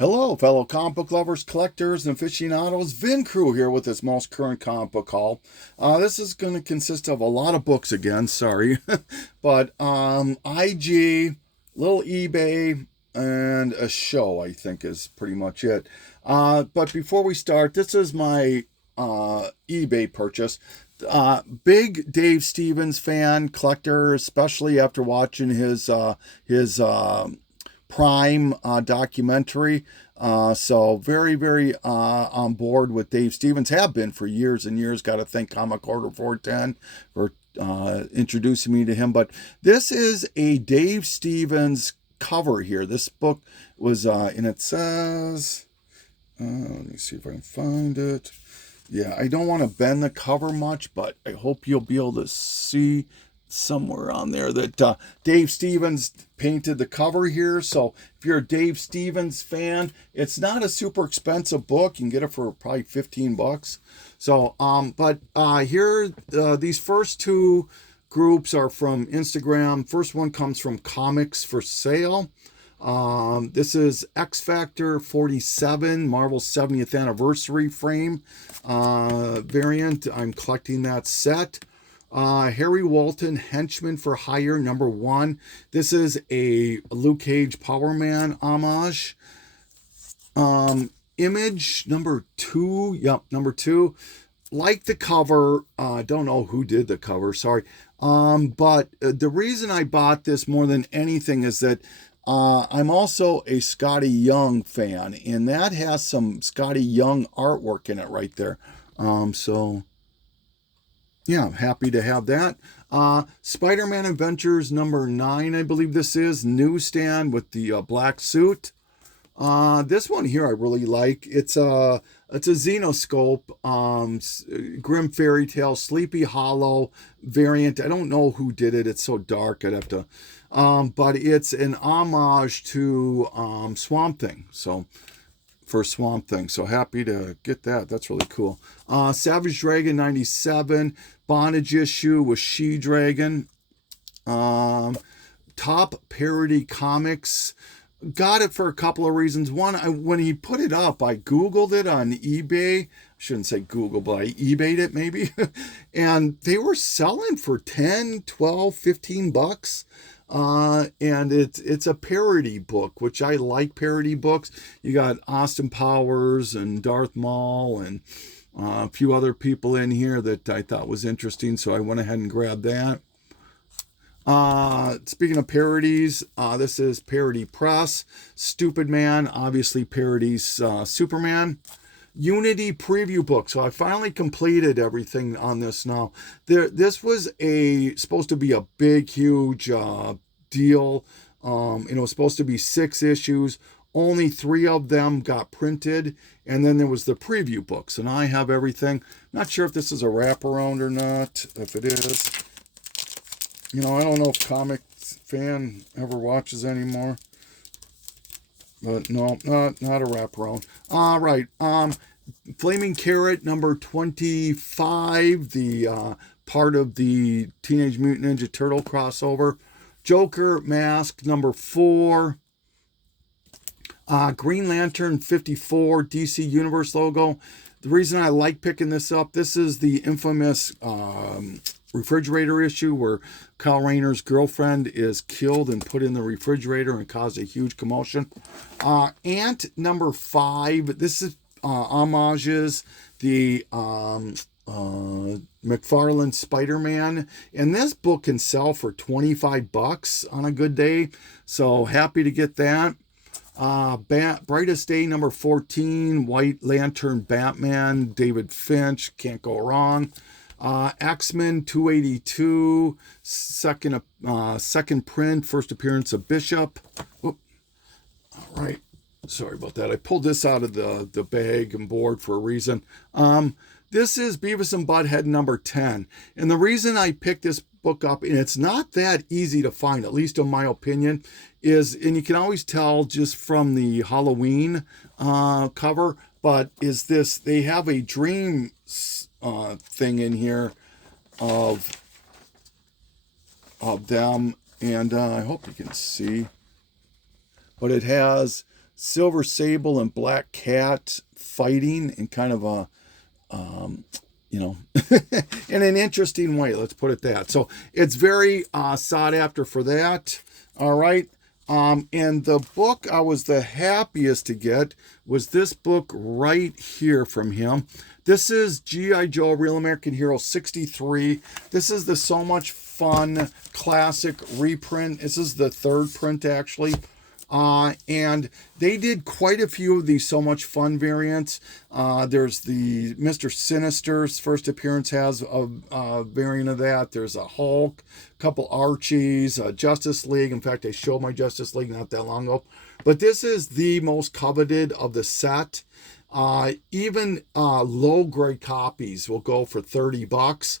Hello, fellow comic book lovers, collectors, and aficionados. Vin Crew here with this most current comic book haul. This is going to consist of a lot of books again, sorry. But IG, little eBay, and a show, I think, is pretty much it. But before we start, this is my eBay purchase. Big Dave Stevens fan, collector, especially after watching his Prime documentary. So very on board with Dave Stevens. Have been for years and years. Got to thank Comic Order 410 for introducing me to him. But this is a Dave Stevens cover here. This book was, and it says, let me see if I can find it. Yeah, I don't want to bend the cover much, but I hope you'll be able to see somewhere on there that Dave Stevens painted the cover here. So if you're a Dave Stevens fan, it's not a super expensive book. You can get it for probably 15 bucks. So, here, these first two groups are from Instagram. First one comes from Comics for Sale. This is X Factor 47, Marvel's 70th anniversary frame variant. I'm collecting that set. Harry Walton, Henchman for Hire, #1. This is a Luke Cage Power Man homage. Image #2. Yep, #2. Like the cover. Don't know who did the cover, sorry. But the reason I bought this more than anything is that I'm also a Scotty Young fan, and that has some Scotty Young artwork in it right there. So yeah, I'm happy to have that. Spider-Man Adventures #9, I believe this is. Newsstand with the black suit. This one here I really like. It's a Xenoscope, Grim Fairy Tale, Sleepy Hollow variant. I don't know who did it. It's so dark. I'd have to. But it's an homage to Swamp Thing. So for Swamp Thing. So happy to get that. That's really cool. Savage Dragon '97, bondage issue with She-Dragon. Top Parody Comics. Got it for a couple of reasons. One, when he put it up, I Googled it on eBay. I shouldn't say Google, but I eBayed it maybe. And they were selling for 10, 12, 15 bucks. And it's a parody book, which I like parody books. You got Austin Powers and Darth Maul and a few other people in here that I thought was interesting, so I went ahead and grabbed that. Speaking of parodies, this is Parody Press. Stupid Man obviously parodies Superman. Unity preview book. So I finally completed everything on this now. This was supposed to be a big, huge deal. It was supposed to be 6 issues. Only 3 of them got printed, and then there was the preview books, and I have everything. Not sure if this is a wraparound or not. If it is, I don't know if Comic Fan ever watches anymore. But no, not a wraparound. All right. Flaming Carrot #25, the part of the Teenage Mutant Ninja Turtle crossover. Joker Mask #4. Green Lantern 54, DC Universe logo. The reason I like picking this up, this is the infamous refrigerator issue where Kyle Rayner's girlfriend is killed and put in the refrigerator and caused a huge commotion. Ant #5. This is homages the McFarlane Spider-Man, and this book can sell for 25 bucks on a good day. So happy to get that. Brightest Day #14, White Lantern Batman, David Finch, can't go wrong. X-Men 282, second print, first appearance of Bishop. All right, sorry about that. I pulled this out of the bag and board for a reason. This is Beavis and Butthead #10, and the reason I picked this book up, and it's not that easy to find, at least in my opinion, and you can always tell just from the Halloween cover, but is this, they have a dream thing in here of them, and I hope you can see, but it has Silver Sable and Black Cat fighting in kind of a, you know, in an interesting way. Let's put it that. So it's very sought after for that. All right. And the book I was the happiest to get was this book right here from him. This is G.I. Joe Real American Hero 63. This is the So Much Fun classic reprint. This is the third print, actually. And they did quite a few of these So Much Fun variants. There's the Mr. Sinister's first appearance has a variant of that. There's a Hulk, a couple Archies, Justice League. In fact, I showed my Justice League not that long ago. But this is the most coveted of the set. Even low grade copies will go for $30.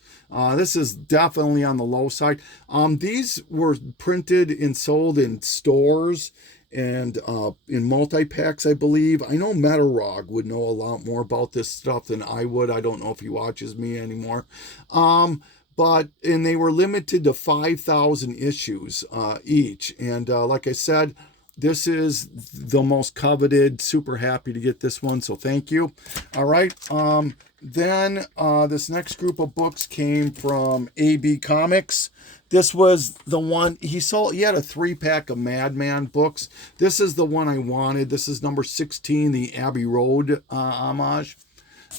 This is definitely on the low side. These were printed and sold in stores and in multi-packs, I believe. I know Metarog would know a lot more about this stuff than I would. I don't know if he watches me anymore. And they were limited to 5,000 issues each. And like I said, this is the most coveted. Super happy to get this one, so thank you. All right. Then this next group of books came from AB Comics. This was the one he sold. He had a 3-pack of Madman books. This is the one I wanted. This is number 16, the Abbey Road homage.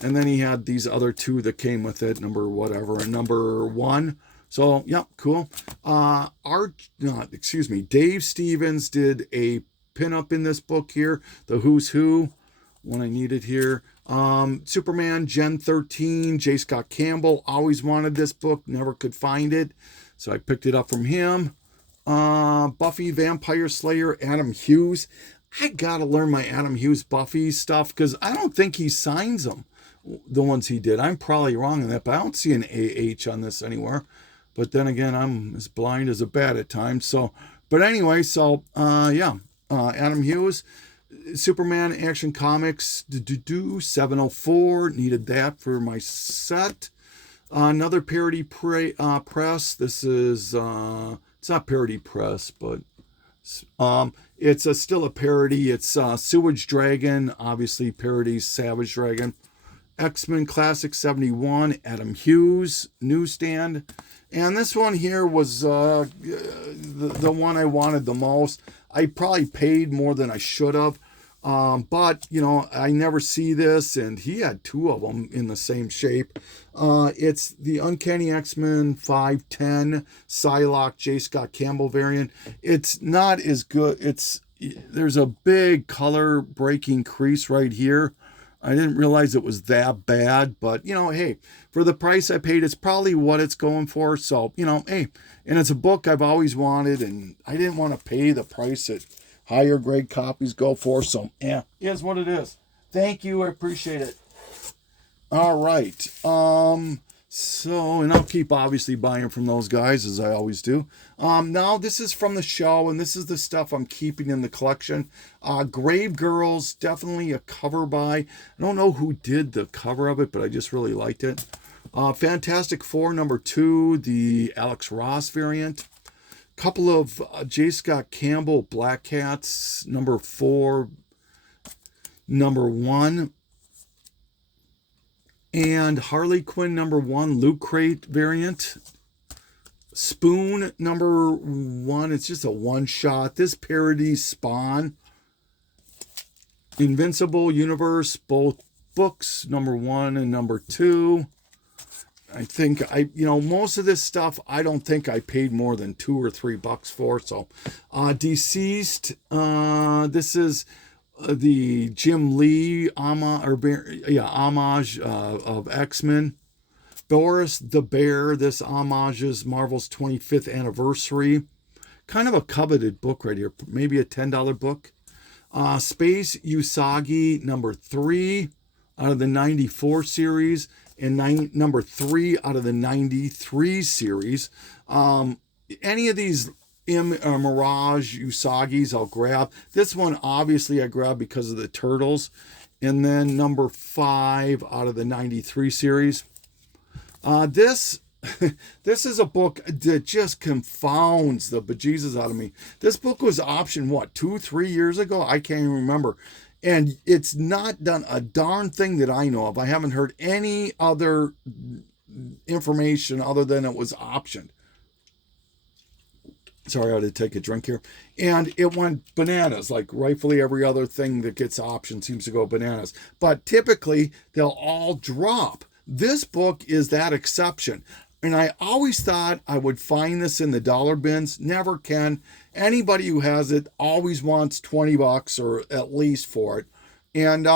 And then he had these other two that came with it, number 1. So, yeah, cool. Dave Stevens did a pinup in this book here, the Who's Who, one I needed here. Superman Gen 13, J. Scott Campbell, always wanted this book, never could find it, so I picked it up from him. Buffy Vampire Slayer, Adam Hughes. I gotta learn my Adam Hughes Buffy stuff, because I don't think he signs them, the ones he did. I'm probably wrong on that, but I don't see an AH on this anywhere. But then again, I'm as blind as a bat at times. So, but anyway, so Adam Hughes, Superman Action Comics, 704, needed that for my set. Another Parody Press. This is, it's not Parody Press, but it's still a parody. It's Sewage Dragon, obviously parodies Savage Dragon. X-Men Classic 71, Adam Hughes, newsstand. And this one here was the one I wanted the most. I probably paid more than I should have. But, you know, I never see this, and he had 2 of them in the same shape. It's the Uncanny X-Men 510 Psylocke J. Scott Campbell variant. It's not as good. There's a big color breaking crease right here. I didn't realize it was that bad, but, you know, hey, for the price I paid, it's probably what it's going for. So, you know, hey, and it's a book I've always wanted, and I didn't want to pay the price that higher grade copies go for. So, yeah, it is what it is. Thank you. I appreciate it. All right. So, and I'll keep obviously buying from those guys, as I always do. Now, this is from the show, and this is the stuff I'm keeping in the collection. Grave Girls, definitely a cover by. I don't know who did the cover of it, but I just really liked it. Fantastic Four, number 2, the Alex Ross variant. Couple of J. Scott Campbell Black Cats, number 4, number 1. And Harley Quinn number 1, Loot Crate variant. Spoon number 1, it's just a one-shot. This parodies Spawn. Invincible Universe, both books, number 1 and number 2. I think most of this stuff, I don't think I paid more than $2 or $3 for. So, Deceased, this is the Jim Lee homage of X-Men. Boris the Bear, this homages Marvel's 25th anniversary. Kind of a coveted book right here, maybe a $10 book. Space Usagi, number 3 out of the 94 series, and number 3 out of the 93 series. Any of these Mirage Usagis I'll grab. This one obviously I grabbed because of the turtles. And then number 5 out of the 93 series. This this is a book that just confounds the bejesus out of me. This book was optioned, what, 2, 3 years ago? I can't even remember. And it's not done a darn thing that I know of. I haven't heard any other information other than it was optioned. Sorry, I had to take a drink here. And it went bananas, like rightfully every other thing that gets optioned seems to go bananas. But typically, they'll all drop. This book is that exception. And I always thought I would find this in the dollar bins. Never can. Anybody who has it always wants $20 or at least for it. And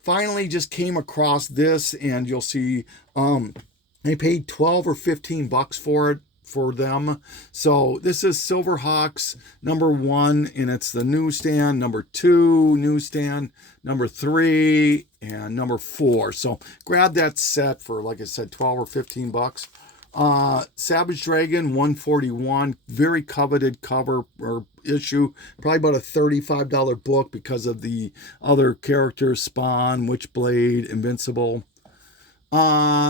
finally just came across this, and you'll see they paid $12 or $15 for it for them. So this is Silverhawks #1, and it's the newsstand, #2 newsstand, #3, and #4. So grab that set for, like I said, $12 or $15. Savage Dragon 141, very coveted cover or issue, probably about a $35 book because of the other characters: Spawn, Witchblade, Invincible.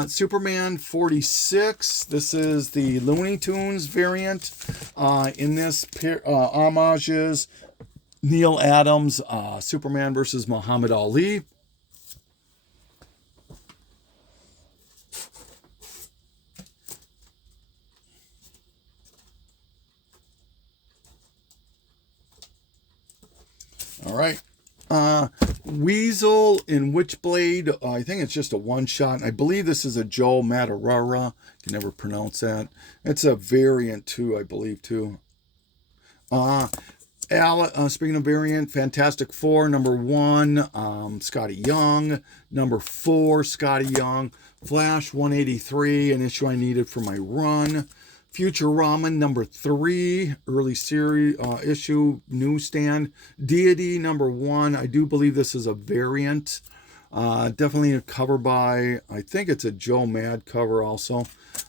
Superman 46. This is the Looney Tunes variant. In this, homages Neil Adams, Superman versus Muhammad Ali. All right. Weasel and Witchblade. I think it's just a one-shot. I believe this is a Joe Matarara. Can never pronounce that. It's a variant too, I believe too. Speaking of variant, Fantastic Four #1, Scotty Young. #4, Scotty Young. Flash 183, an issue I needed for my run. Futurama #3, early series issue, newsstand. Deity #1. I do believe this is a variant. Definitely a cover by, I think it's a Joe Mad cover also.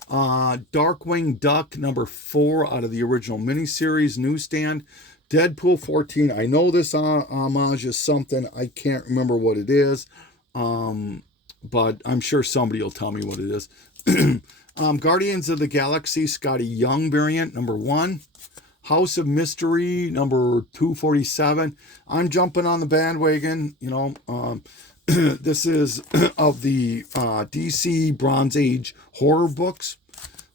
Darkwing Duck #4 out of the original miniseries, newsstand. Deadpool 14. I know this homage is something. I can't remember what it is. But I'm sure somebody will tell me what it is. Guardians of the Galaxy Scotty Young variant #1. House of Mystery #247. I'm jumping on the bandwagon. This is of the DC Bronze Age horror books.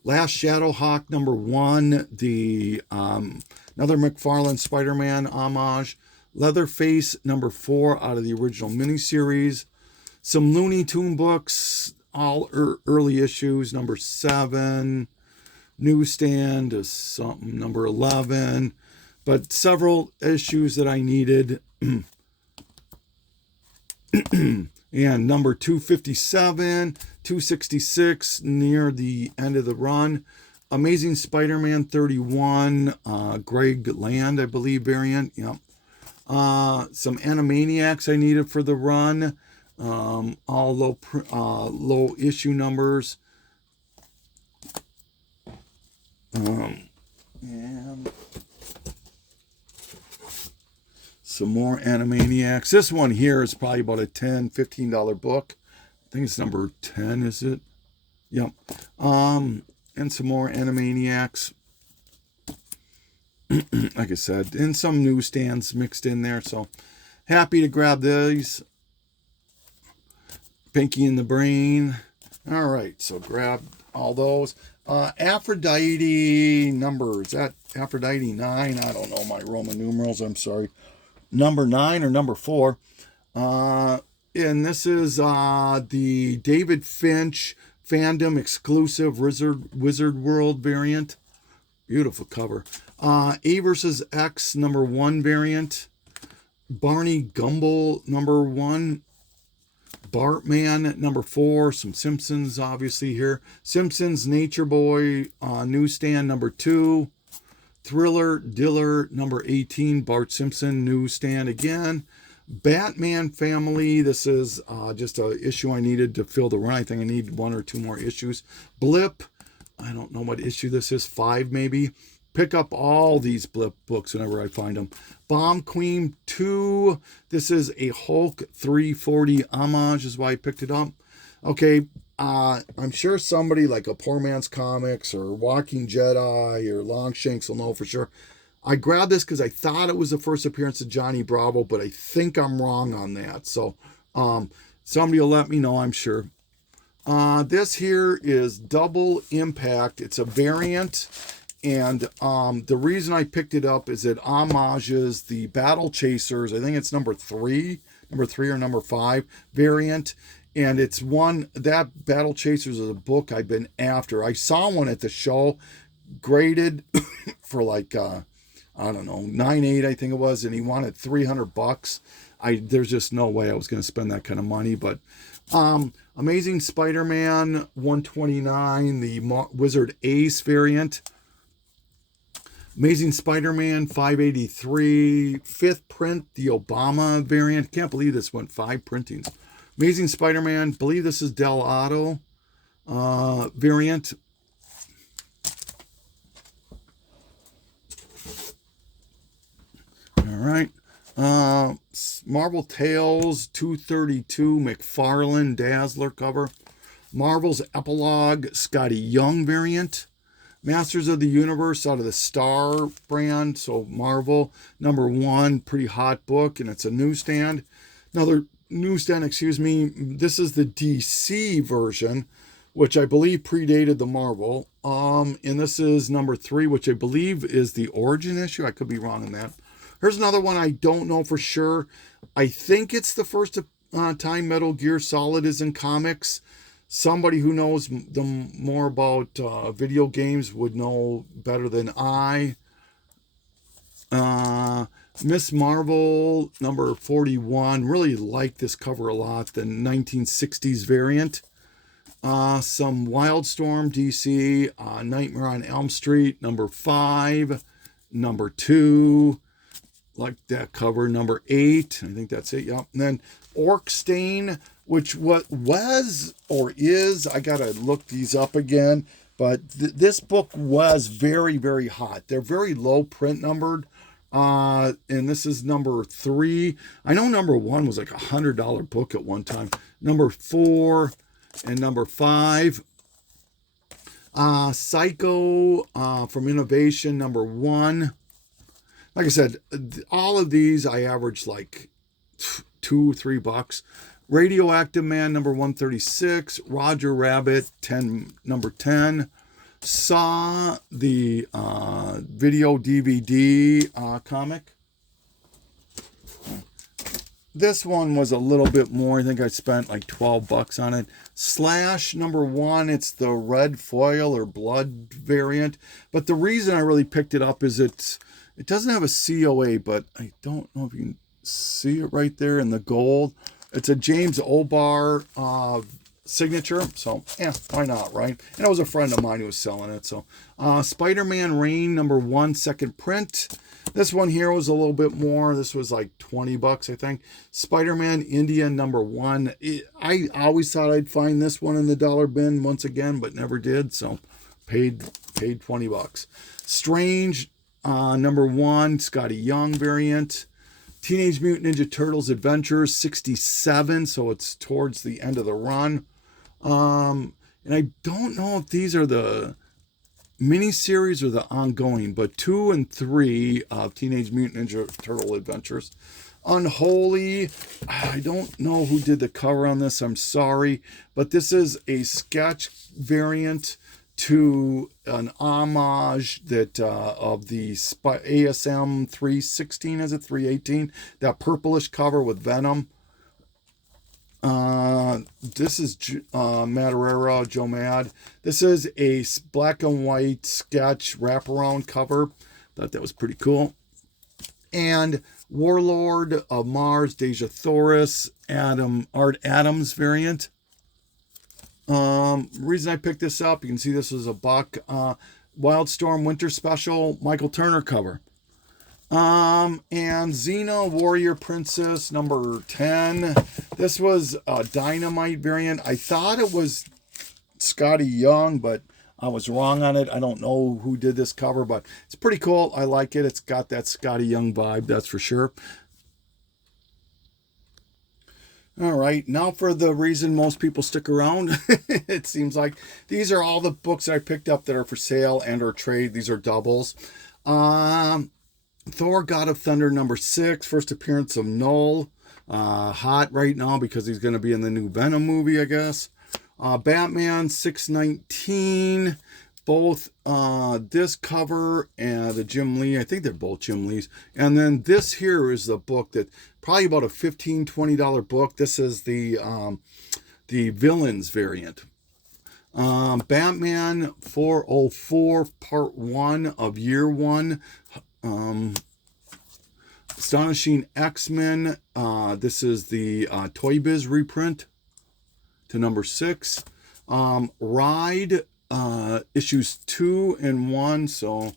Last Shadowhawk #1. The another McFarlane Spider-Man homage. Leatherface #4 out of the original miniseries. Some Looney Tune books, all early issues, #7. Newsstand is something, #11. But several issues that I needed. And #257, 266, near the end of the run. Amazing Spider-Man 31, Greg Land, I believe, variant. Yep. Some Animaniacs I needed for the run. All low issue numbers. And some more Animaniacs. This one here is probably about a $10, $15 book. I think it's #10, is it? Yep. And some more Animaniacs. Like I said, and some newsstands mixed in there. So happy to grab these. Pinky in the Brain. All right, so grab all those. Aphrodite numbers. That Aphrodite 9. I don't know my Roman numerals. I'm sorry. #9 or #4. And this is the David Finch fandom exclusive Wizard World variant. Beautiful cover. A versus X #1 variant. Barney Gumble #1. Bartman #4. Some Simpsons obviously here. Simpsons Nature Boy newsstand #2. Thriller Diller #18. Bart Simpson newsstand again. Batman Family. This is just a issue I needed to fill the run. I think I need 1 or 2 more issues. Blip. I don't know what issue this is. 5 maybe. Pick up all these Blip books whenever I find them. Bomb Queen 2. This is a Hulk 340 homage is why I picked it up. Okay, I'm sure somebody like a Poor Man's Comics or Walking Jedi or Longshanks will know for sure. I grabbed this because I thought it was the first appearance of Johnny Bravo, but I think I'm wrong on that. So somebody will let me know, I'm sure. This here is Double Impact. It's a variant. And the reason I picked it up is it homages the Battle Chasers. I think it's number three or number 5 variant. And it's one, that Battle Chasers is a book I've been after. I saw one at the show, graded for like, I don't know, 9.8 I think it was. And he wanted $300. There's just no way I was going to spend that kind of money. But Amazing Spider-Man 129, the Wizard Ace variant. Amazing Spider-Man 583, 5th print, the Obama variant. Can't believe this went 5 printings. Amazing Spider-Man, believe this is Del Otto variant. All right. Marvel Tales 232, McFarlane Dazzler cover. Marvel's Epilogue, Scotty Young variant. Masters of the Universe out of the Star brand, so Marvel, number 1, pretty hot book, and it's a newsstand. Another newsstand, excuse me. This is the DC version, which I believe predated the Marvel. And this is number 3, which I believe is the Origin issue. I could be wrong on that. Here's another one I don't know for sure. I think it's the first time Metal Gear Solid is in comics. Somebody who knows more about video games would know better than I. Miss Marvel, number 41. Really like this cover a lot, the 1960s variant. Some Wildstorm DC, Nightmare on Elm Street, number 5. Number 2. Like that cover, number 8. I think that's it, yep. And then Orc Stain, which was or is, I gotta look these up again, but this book was very, very hot. They're very low print numbered, and this is number 3. I know number 1 was like $100 book at one time. Number 4 and number 5. Psycho from Innovation, number 1. Like I said, all of these I averaged like $2-3. Radioactive Man, number 136. Roger Rabbit, number 10. Saw, the video DVD comic. This one was a little bit more. I think I spent like $12 on it. Slash, number 1. It's the red foil or blood variant. But the reason I really picked it up is it doesn't have a COA, but I don't know if you can see it right there in the gold. It's a James O'Barr signature, so yeah, why not, right? And it was a friend of mine who was selling it. So Spider-Man Reign, number 1, 2nd print. This one here was a little bit more. This was like $20, I think. Spider-Man India, number 1. I always thought I'd find this one in the dollar bin once again, but never did, so paid $20. Strange, number 1, Scotty Young variant. Teenage Mutant Ninja Turtles Adventures 67, so it's towards the end of the run. And I don't know if these are the miniseries or the ongoing, but 2 and 3 of Teenage Mutant Ninja Turtle Adventures. Unholy, I don't know who did the cover on this, I'm sorry, but this is a sketch variant to an homage that of the ASM 316, is it 318? That purplish cover with Venom. This is Matt Herrera, Joe Mad. This is a black and white sketch wraparound cover. Thought that was pretty cool. And Warlord of Mars, Deja Thoris, Art Adams variant. Reason I picked this up, you can see this was $1. Wildstorm Winter Special, Michael Turner cover. And Xena Warrior Princess, number 10. This was a Dynamite variant. I thought it was Scotty Young, but I was wrong on it. I don't know who did this cover, but it's pretty cool. I like it. It's got that Scotty Young vibe, that's for sure. All right, now for the reason most people stick around. It seems like these are all the books I picked up that are for sale and or trade. These are doubles. Um, Thor: God of Thunder #6, first appearance of Null. Hot right now because he's going to be in the new Venom movie, I guess. Batman 619. Both this cover and the Jim Lee, I think they're both Jim Lees. And then this here is the book that probably about a $15-$20 book. This is the villains variant. Batman 404 Part 1 of Year 1. Astonishing X-Men. This is the Toy Biz reprint to #6. Ride issues 2 and 1, so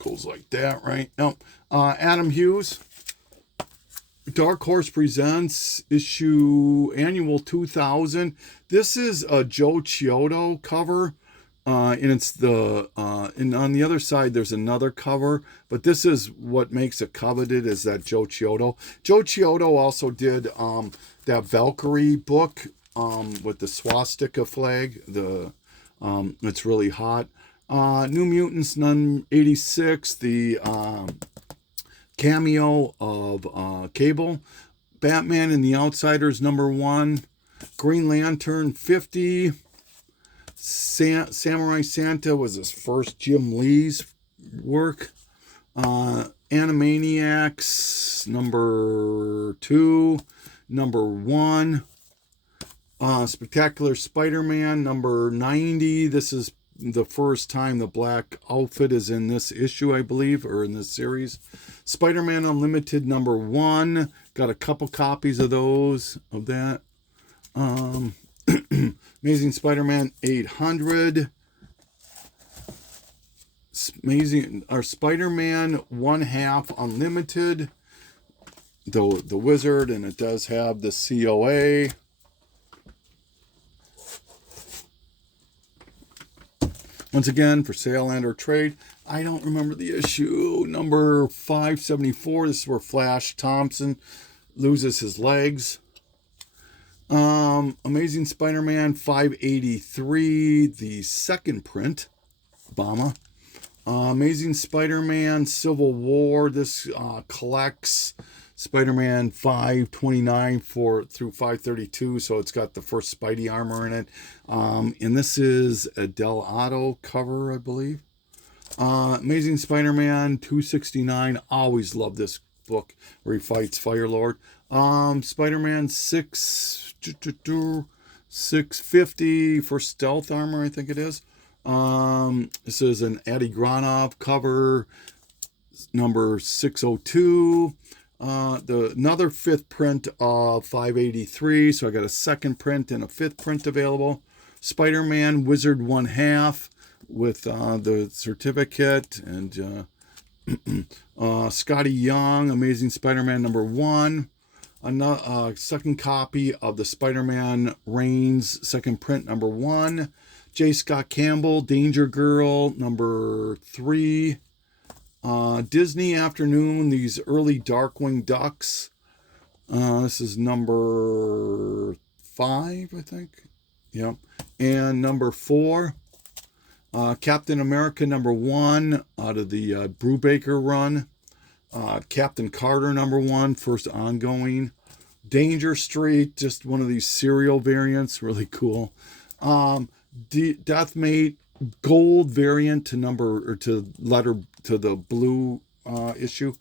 goes like that, right? No, Adam Hughes. Dark Horse Presents issue annual 2000. This is a Joe Chiodo cover, and it's the and on the other side there's another cover, but this is what makes it coveted, is that Joe Chiodo. Joe Chiodo also did that Valkyrie book with the swastika flag. It's really hot. New Mutants #86, the cameo of Cable. Batman and the Outsiders #1. Green Lantern 50. Samurai Santa was his first Jim Lee's work. Animaniacs #2. #1. Spectacular Spider-Man #90. This is the first time the black outfit is in this issue, I believe, or in this series. Spider-Man Unlimited #1. Got a couple copies of those, of that. Amazing Spider-Man 800. Spider-Man 1/2 Unlimited. The Wizard, and it does have the COA. Once again, for sale and or trade. I don't remember the issue. Number 574. This is where Flash Thompson loses his legs. Amazing Spider-Man 583. The second print. Obama. Amazing Spider-Man Civil War. This collects Spider-Man 529 through 532, so it's got the first Spidey armor in it. And this is a Del Otto cover, I believe. Amazing Spider-Man 269. Always love this book where he fights Firelord. Spider-Man 650 for stealth armor, I think it is. This is an Eddie Granov cover, number 602. Another fifth print of 583, so I got a second print and a fifth print available. Spider-Man Wizard 1/2 with the certificate, and Scotty Young Amazing Spider-Man #1. Another second copy of the Spider-Man Reigns second print #1. J. Scott Campbell Danger Girl #3. Disney Afternoon, these early Darkwing Ducks. This is number 5, I think. Yep. And #4. Captain America #1 out of the Brubaker run. Captain Carter #1, first ongoing. Danger Street, just one of these serial variants, really cool. Deathmate gold variant to the blue issue.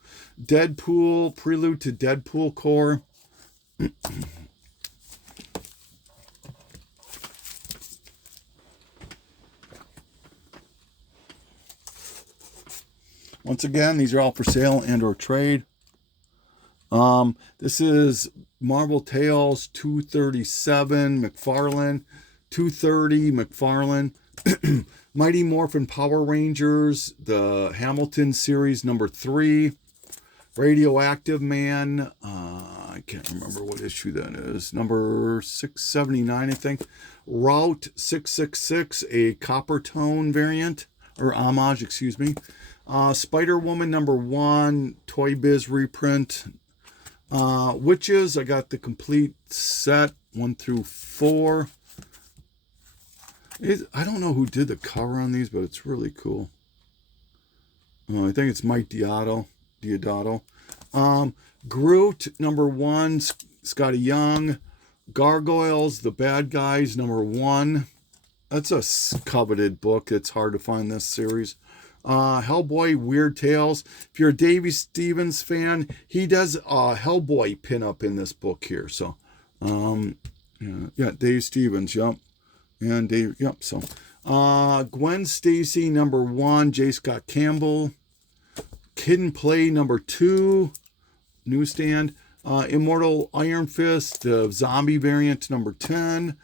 Deadpool, prelude to Deadpool Corps. Once again, these are all for sale and or trade. This is Marvel Tales 237 McFarlane, 230 McFarlane. Mighty Morphin Power Rangers, the Hamilton series #3. Radioactive Man, I can't remember what issue that is. Number 679, I think. Route 666, a copper tone variant, or homage, excuse me. Spider-Woman #1, Toy Biz reprint. Witches, I got the complete set, 1 through 4. I don't know who did the cover on these, but it's really cool. I think it's Mike Diodato. Groot, number 1, Scotty Young. Gargoyles, The Bad Guys, number 1. That's a coveted book. It's hard to find this series. Hellboy, Weird Tales. If you're a Davey Stevens fan, he does a Hellboy pinup in this book here. So, yeah, Dave Stevens, yep. And Dave, yep, so. Gwen Stacy, number 1, J. Scott Campbell. Kid and Play, number 2, newsstand. Immortal Iron Fist, the zombie variant, number 10.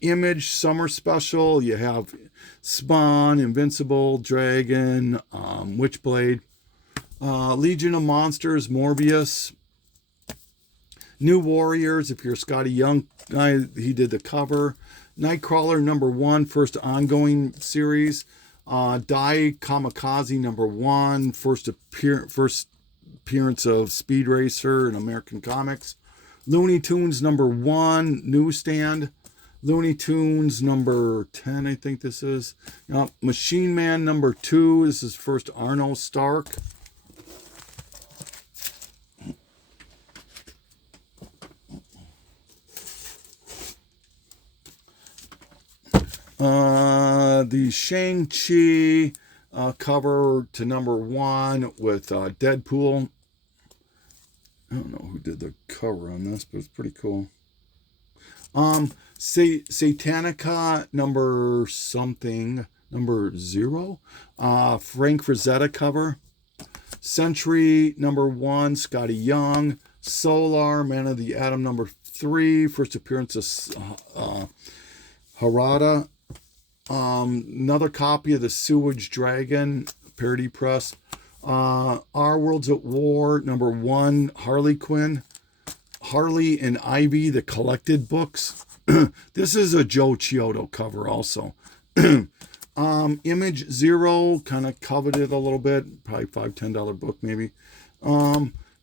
Image Summer Special, you have Spawn, Invincible, Dragon, Witchblade. Legion of Monsters, Morbius. New Warriors, if you're a Scotty Young guy, he did the cover. Nightcrawler, number 1, first ongoing series. Die Kamikaze, number 1, first appearance of Speed Racer in American Comics. Looney Tunes, number 1, newsstand. Looney Tunes, number 10, I think this is. Machine Man, number 2. This is first Arno Stark. The Shang-Chi cover to number 1 with Deadpool. I don't know who did the cover on this, but it's pretty cool. Satanica, number 0. Frank Frazetta cover. Sentry, number 1, Scotty Young. Solar, Man of the Atom, number 3, first appearance of Harada. Another copy of the Sewage Dragon, Parody Press. Our Worlds at War, number 1, Harley Quinn. Harley and Ivy, the collected books. This is a Joe Chiodo cover also. Image 0, kind of coveted a little bit. Probably $5-10 book maybe.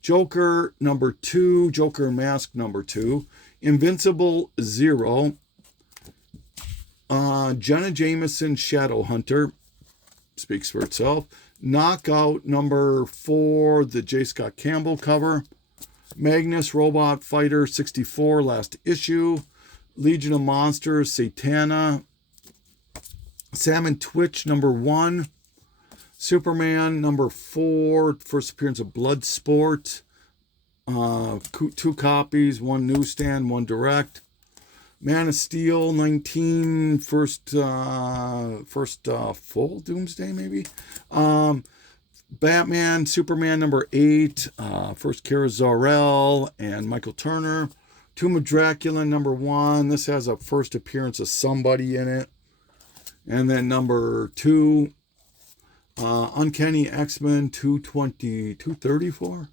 Joker, number 2. Joker Mask, number 2. Invincible 0. Jenna Jameson, Shadowhunter, speaks for itself. Knockout, number 4, the J. Scott Campbell cover. Magnus Robot Fighter 64, last issue. Legion of Monsters, Satana. Sam and Twitch, number 1. Superman, number 4, first appearance of Bloodsport. 2 copies, 1 newsstand, 1 direct. Man of Steel 19, first full Doomsday maybe. Batman, Superman number 8, first Kara Zor-El and Michael Turner. Tomb of Dracula number 1. This has a first appearance of somebody in it. And then number 2, Uncanny X-Men 234,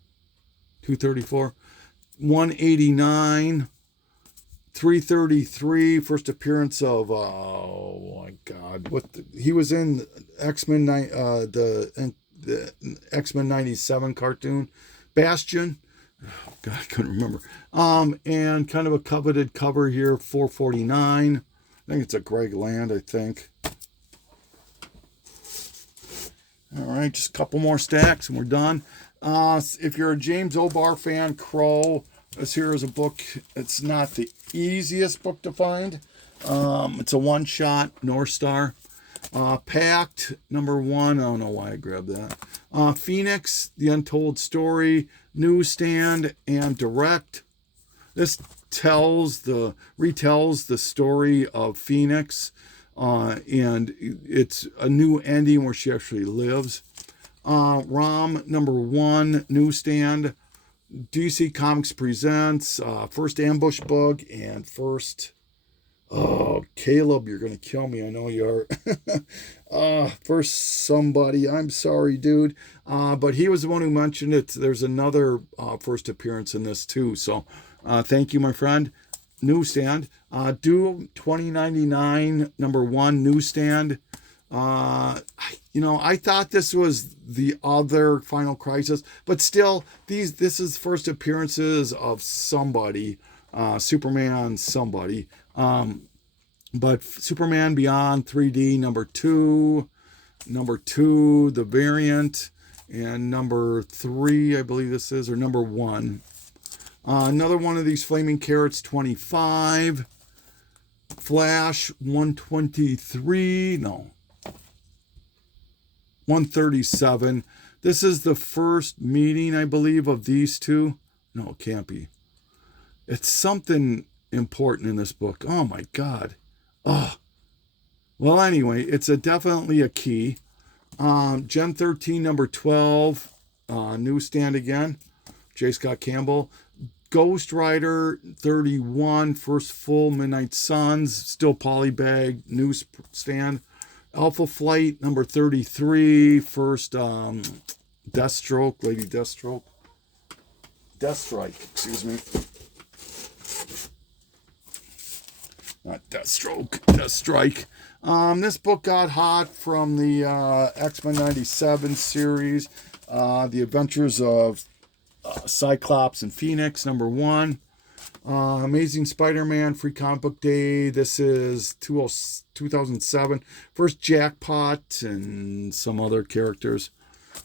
189. 333, first appearance of oh my God, he was in X-Men the X-Men 97 cartoon, Bastion. Oh God, I couldn't remember. And kind of a coveted cover here, 449. I think it's a Greg Land, I think. All right, just a couple more stacks and we're done. If you're a James O'Barr fan, Crow. This here is a book. It's not the easiest book to find. It's a one-shot, North Star. Pact, number 1. I don't know why I grabbed that. Phoenix, The Untold Story, newsstand, and direct. This retells the story of Phoenix, and it's a new ending where she actually lives. ROM, number 1, newsstand. DC Comics presents first Ambush Bug and first Caleb, you're gonna kill me, I know you are. First somebody, I'm sorry dude, but he was the one who mentioned it. There's another first appearance in this too, so thank you my friend. Newsstand, Doom 2099 number 1, newsstand. I thought this was the other Final Crisis, but still, this is first appearances of somebody, Superman, somebody. But Superman Beyond 3D number two, the variant, and number 3, I believe this is, or number 1. Another one of these Flaming Carrots 25. Flash 123. No. 137. This is the first meeting, I believe, of these two. No, it can't be. It's something important in this book. Oh my God. Oh. Well, anyway, it's definitely a key. Gen 13, number 12. Newsstand again. J. Scott Campbell. Ghost Rider 31. First full Midnight Suns. Still polybag. Newsstand. Alpha Flight number 33, first Deathstroke, Lady Deathstroke. Deathstrike, excuse me. Not Deathstroke, Deathstrike. This book got hot from the X-Men 97 series, The Adventures of Cyclops and Phoenix, number 1. Amazing Spider-Man Free Comic Book Day. This is 2007. First Jackpot and some other characters.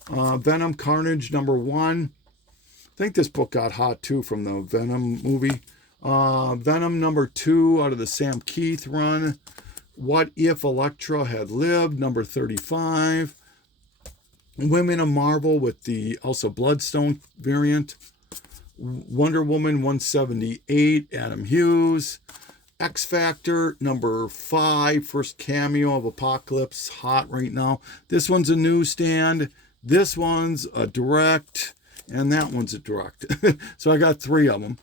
Venom Carnage number 1. I think this book got hot too from the Venom movie. Venom number 2 out of the Sam Keith run. What If Elektra Had Lived number 35. Women of Marvel with the Elsa Bloodstone variant. Wonder Woman 178, Adam Hughes. X Factor number 5, first cameo of Apocalypse, hot right now. This one's a newsstand. This one's a direct, and that one's a direct. So I got 3 of them.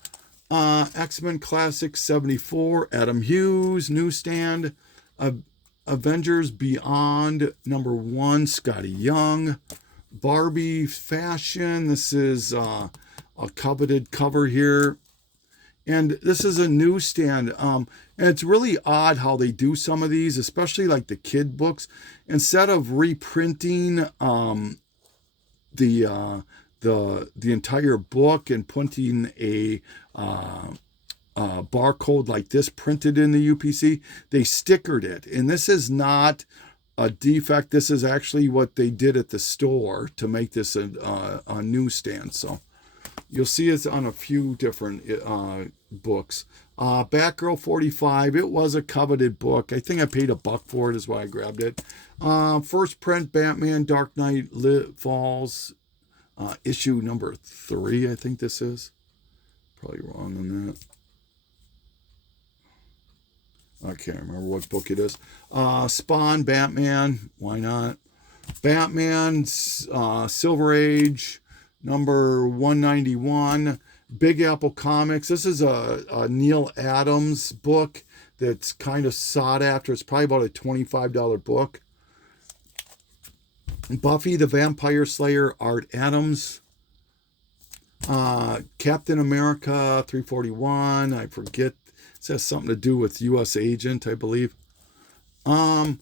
X-Men Classic 74, Adam Hughes, newsstand. Avengers Beyond number 1, Scotty Young. Barbie Fashion. This is a coveted cover here, and this is a newsstand, and it's really odd how they do some of these, especially like the kid books. Instead of reprinting the entire book and putting a barcode like this printed in the UPC, they stickered it, and this is not a defect. This is actually what they did at the store to make this a newsstand. So you'll see it on a few different books. Batgirl 45. It was a coveted book. I think I paid $1 for it, is why I grabbed it. First print Batman Dark Knight Falls, issue number 3. I think this is. Probably wrong on that. I can't remember what book it is. Spawn Batman. Why not? Batman Silver Age number 191. Big Apple Comics. This is a Neil Adams book that's kind of sought after. It's probably about a $25 book. Buffy the Vampire Slayer, Art Adams. Captain America 341. I forget. It has something to do with U.S. Agent, I believe. Catwoman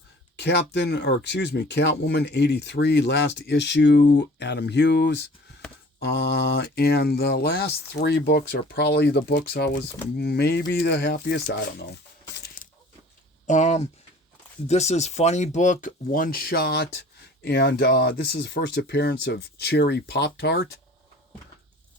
83, last issue, Adam Hughes. And the last 3 books are probably the books I was maybe the happiest. I don't know. This is Funny Book, one shot. And this is the first appearance of Cherry Pop-Tart.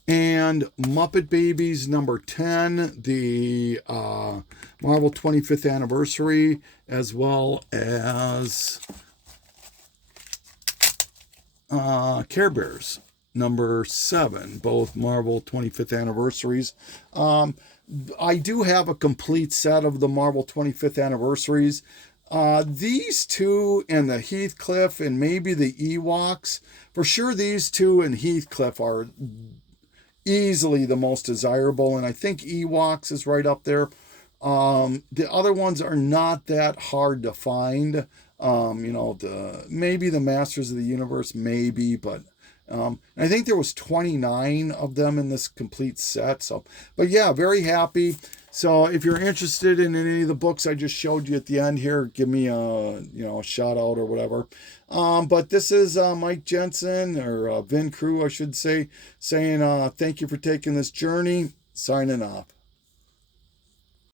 And Muppet Babies number 10, the Marvel 25th anniversary, as well as Care Bears number 7, both Marvel 25th anniversaries. I do have a complete set of the Marvel 25th anniversaries. These two and the Heathcliff and maybe the Ewoks, for sure these two and Heathcliff are easily the most desirable, and I think Ewoks is right up there. The other ones are not that hard to find. Maybe the Masters of the Universe, maybe, but I think there was 29 of them in this complete set. So, but yeah, very happy. So if you're interested in any of the books I just showed you at the end here, give me a shout out or whatever. But this is Mike Jensen, or Vin Crew, I should say, saying thank you for taking this journey. Signing off.